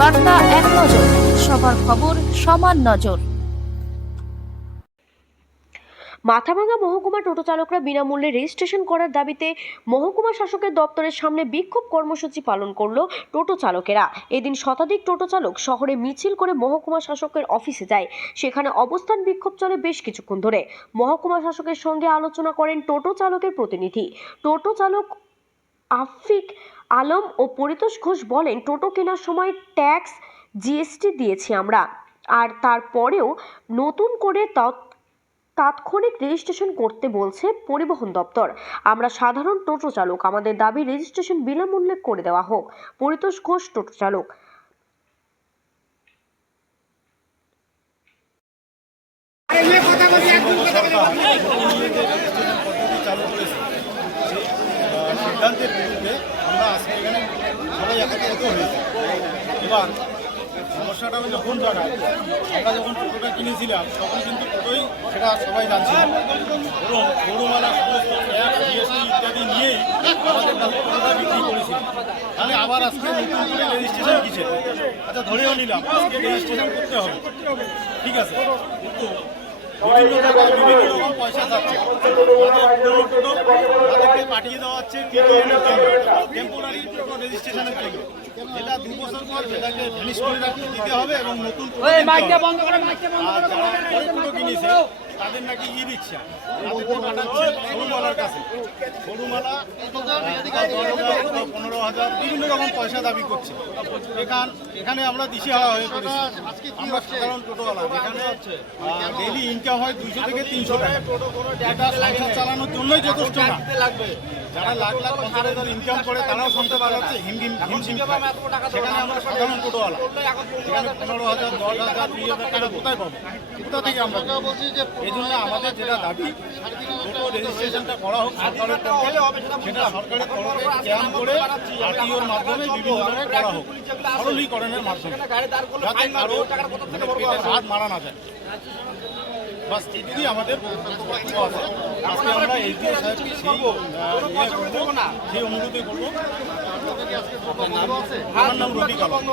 বার্তা এক নজর, সবার খবর সমান নজর। মাথাভাঙা মহকুমা টোটো চালকরা বিনামূল্যে রেজিস্ট্রেশন করার দাবিতে মহকুমা শাসকের দপ্তরের সামনে বিক্ষোভ কর্মসূচি পালন করলো টোটো চালকেরা। এদিন শতাধিক টোটো চালক শহরে মিছিল করে মহকুমা শাসকের অফিসে যায়। সেখানে অবস্থান বিক্ষোভ চলে বেশ কিছুক্ষণ ধরে। মহকুমা শাসকের সঙ্গে আলোচনা করেন টোটো চালকের প্রতিনিধি। টোটো চালক আফিক আলম ও পরিতোষ ঘোষ বলেন, টোটো কেনার সময় ট্যাক্স জিএসটি দিয়েছি আমরা, আর তারপরেও নতুন করে তাৎক্ষণিক রেজিস্ট্রেশন করতে বলছে পরিবহন দপ্তর। আমরা সাধারণ টোটো চালক, আমাদের দাবি রেজিস্ট্রেশন বিনামূল্যে করে দেওয়া হোক। পরিতোষ ঘোষ টোটো চালক। সিদ্ধান্তের বিরুদ্ধে আমরা আজকে এখানে সবাই একত্রিত হয়েছি। এবার সমস্যাটা হলো কোন জায়গায়, আমরা যখন টোটোটা কিনেছিলাম তখন কিন্তু টোটোই সেটা সবাই জানছিল, এবং গরুমালা সমস্ত ট্যাক্স জিএসটি ইত্যাদি নিয়েই আমাদের টোটোটা বিক্রি করেছিল। তাহলে আবার আজকে নতুন করে রেজিস্ট্রেশন কিসে? আচ্ছা, ধরেও নিলাম আজকে রেজিস্ট্রেশন করতে হবে, ঠিক আছে, কিন্তু বিভিন্ন জায়গায় বিভিন্ন রকম পয়সা যাচ্ছে। তাদেরকে পাঠিয়ে দেওয়া হচ্ছে টিটিএনের জন্য, টেম্পোরারি টোটো রেজিস্ট্রেশনের জন্য, যেটা 2 বছর পর সেটাকে ফিনিশ করে দিতে হবে এবং নতুন টোটো কিনেছে তাদের নাকি ই রিক্সা তাদেরকে পাঠাচ্ছে গরুমালার কাছে। গরুমালা 15,000 বিভিন্ন রকম পয়সা দাবি করছে। এখানে আমরা দিশেহারা হয়ে পড়েছি। আমরা সাধারণ টোটোওয়ালা, যেখানে ডেইলি ইনকাম হয় 200 থেকে 300 টাকা, এটা সংসার চালানোর জন্যই যথেষ্ট না। যারা লাখ লাখ 50,000 ইনকাম করে তারাও সংসার চালাচ্ছে হিমশিম। সেখানে আমরা সাধারণ টোটোওয়ালা, সেখানে 15,000, 10,000, 20,000 টাকা কোথায় পাবো? কোথা থেকে আমরা বলছি যে এই জন্য আমাদের যেটা দাবি, টোটো রেজিস্ট্রেশনটা করা হোক সরকারের তরফে, সেটা সরকারের তরফে ক্যাম্প করে আরটিওর মাধ্যমে বিভিন্ন জায়গায় করা হোক, সরলীকরণের মাধ্যমে, যাতে কারো পেটে হাত মারা না যায়। বাস এটুকুই আমাদের বক্তব্য আছে। আজকে আমরা এসডিও সাহেবকে সেই অনুরোধই করবো। আমার নাম রফিক আলম।